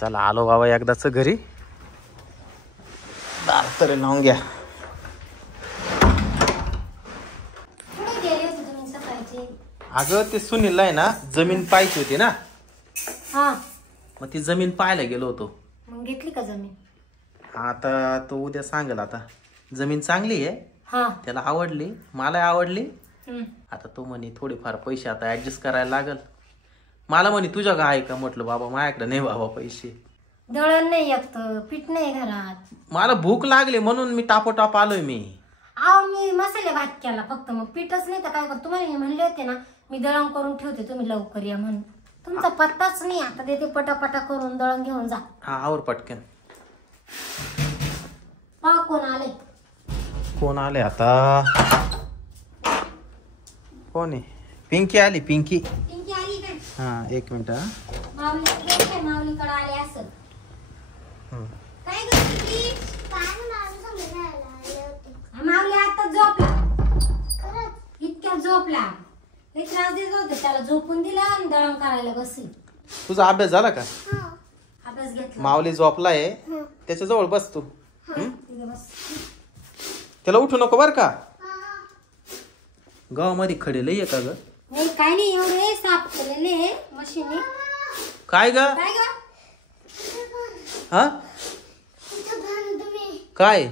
चला आलो बाबा एकदाच घरी. दार तरी लावून घ्या. अगं ते सुनीलला आहे ना जमीन पाहायची होती ना. हा मग ती जमीन पाहायला गेलो होतो. मग घेतली का जमीन? आता तो उद्या सांगेल. आता जमीन चांगली आहे. हा त्याला आवडली, मला आवडली. हम्म. आता तो म्हणे थोडेफार पैसे आता ऍडजस्ट करायला लागल. मला म्हणे तुझ्या का आहे का? म्हटलं बाबा माझ्याकडे नाही बाबा पैसे. दळण नाही एकतं, पीठ नाही घरात. मला भूक लागली म्हणून मी टापोटाप आलोय मी. आव मी मसाले भात केला फक्त, मग पीठच नाही तर काय करतो. तुम्हाला मी म्हणले होते ना मी दळण करून ठेवते, तुम्ही लवकर या म्हणून. तुमचा पत्ताच नाही. आता देते पटापटा करून दळण घेऊन जा. हा आवर पटकन. पहा कोण आले. कोण आले आता? कोण आहे? पिंकी आली. पिंकी पिंकी आली काय? हा एक मिनिट. माऊली माऊलीकडे आले असं. काय करते? माऊली आता झोपला. इतक्या झोपला. एक त्रास देत होते त्याला, झोपून दिला आणि दळण करायला बसली. तुझा अभ्यास झाला का? अभ्यास घेतला. माऊली झोपलाय त्याच्या जवळ बस तू. बस. त्याला उठू नको बर का. गावामध्ये खडे लई आहे का ग? नाही काय नाही, एवढे साफ केलेले मशीन. काय ग? काय ग? हा काय?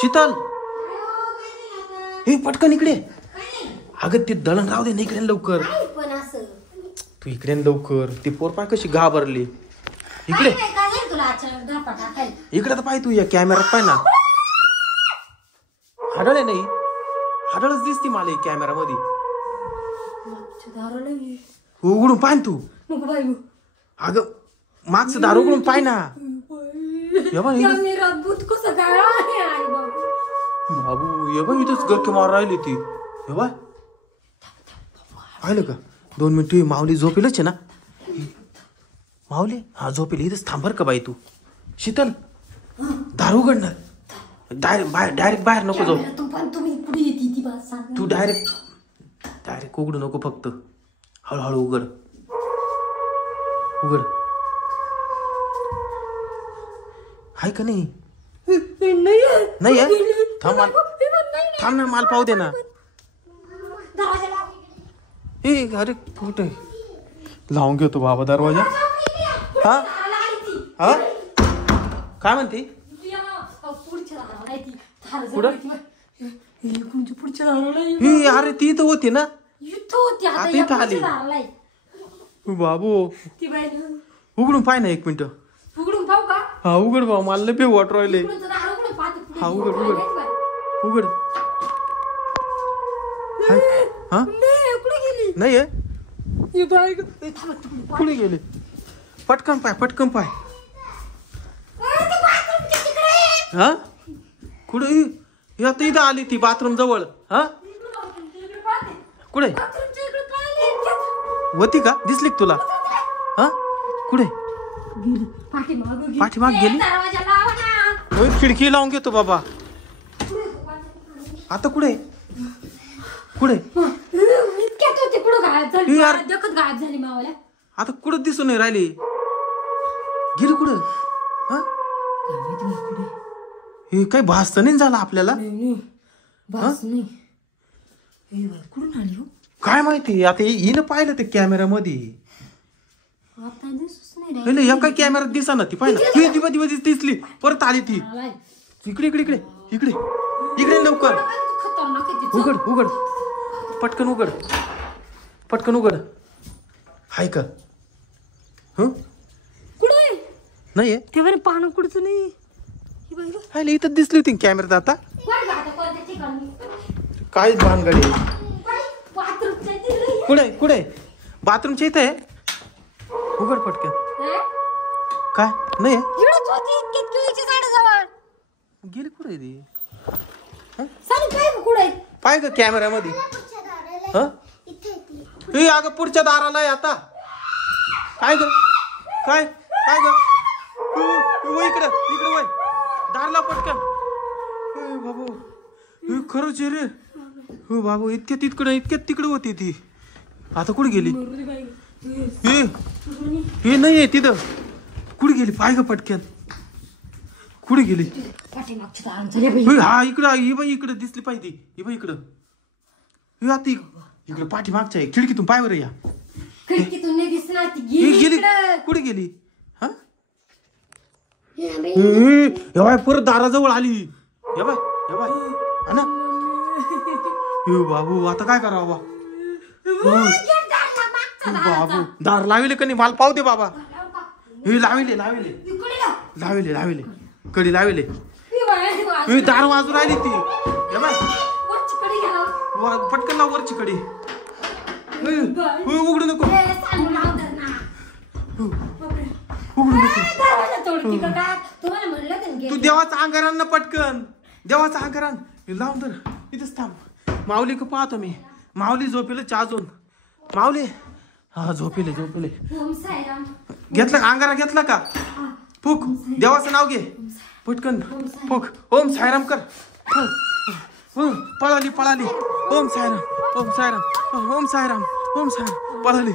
शीतल हे पटकन इकडे. अगं ते दळण राहू दे ना, इकडे लवकर. पण असं तू इकडे लवकर. ती पोर पाय कशी घाबरली. इकडे इकडे तर पाय तू. या कॅमेरात पाय ना. हाडळ आहे नाही, हाडळच दिसती मला कॅमेरा मध्ये. उघडून पाय तू. अगं मागचं दार उघडून पाय ना. बाबू ये बा इथंच गक्के मार राहिली ती. हे बा पाहिलं का? 2 मिनिट. माऊली झोपेलच आहे ना. माऊली हा झोपेल. इथंच थांबर का बाई तू. शीतल दार उघडणार. डायरेक्ट बाहेर नको जाऊ तू. डायरेक्ट उघडू नको. फक्त हळूहळू उघड. हाय का नाही? नाही आहे. थांब ना, माल पाहू दे ना. ए अरे कुठे लावून घेतो बाबा दरवाजा. हा हा काय म्हणते? अरे ती तर होती ना. आता इथं आली. बाबू उघडून पाय ना 1 मिनिट. उघडून पाहू का? हा उघड भाऊ. मला लय वाट राहिले. हा उघड. हा नाही आहे. कुठे गेली? पटकन पाय. हा कुठे? आता इथं आली ती बाथरूम जवळ. हा कुठे होती का? दिसली का तुला? हा कुठे? पाठीमाग गेली. खिडकी लावून घेतो बाबा. आता कुठे? आता कुठं दिसून नाही राहिली. गेली कुठं? हे काही भास तर नाही झाला आपल्याला. कुठून आली हो काय माहिती. आता हिनं पाहिलं ते कॅमेरा मध्ये. एका कॅमेरात दिसा ना ती. पाहिजे दिसली. परत आली ती. इकडे लवकर. उघड पटकन उघड. हाय का? नाही तेव्हा पाहणं कुठचं नाही. इथं दिसली होती कॅमेरात. आता काय भानगडी. कुठे? बाथरूमच्या इथे आहे. उघड पटकन. काय नाही गेली कुठे ती? पाय का कॅमेरा मध्ये? अगं पुढच्या दाराला आहे आता. काय ग? इकडे वय दारला पटकन. बाबू खरंच रे. बाबू इतक्यात तिकडे होती ती. आता कुठे गेली? हे नाहीये तिथं. कुठे गेली पाय ग पटक्यात. कुठे गेली. पाठीमागची दारात झाली बाई. हा इकडं ही बाई इकडं दिसली पाहिजे. ही बाई इकडं. ही आता इकडं पाठीमागच्या आहे. खिडकीतून पाय बरं या. खिडकीतून नाही दिसणार ती ही गेली गेली इकडं. कुठे गेली. हा या बाई. हे बाय परत दाराजवळ आली. हे बाय हा ना. हे बाबू आता काय करावं बा. गेट दारला मागचा दाराचा. बाबू दार लाविले का नाही मला पाहू दे बाबा. लावू का? हे लाविले इकडे लाव. लाविले कडी लाविले. ही बाई, वाज. हे दार वाजून राहिली ती. हे बाय वरची कडी घ्या लाव. पटकन लाव वरची कडी. उघडू नको. ए, सांगू लाव दर ना. उघडू नको. ए, दरवाजा तोडती का काय? तुम्हाला म्हणलं होतं ना तू गेट. देवाचं अंगारान ना पटकन. देवाचं अंगारान लावून तर इथंच थांब. माऊली का पाहतो मी. माऊली झोपेल अजून. माऊली हा झोपेले. ओम साईराम. घेतला का अंगारा घेतला का. फुक देवाचं नाव घे पटकन. फुक ओम सायराम कर. पळाली ओम सायराम. पळाली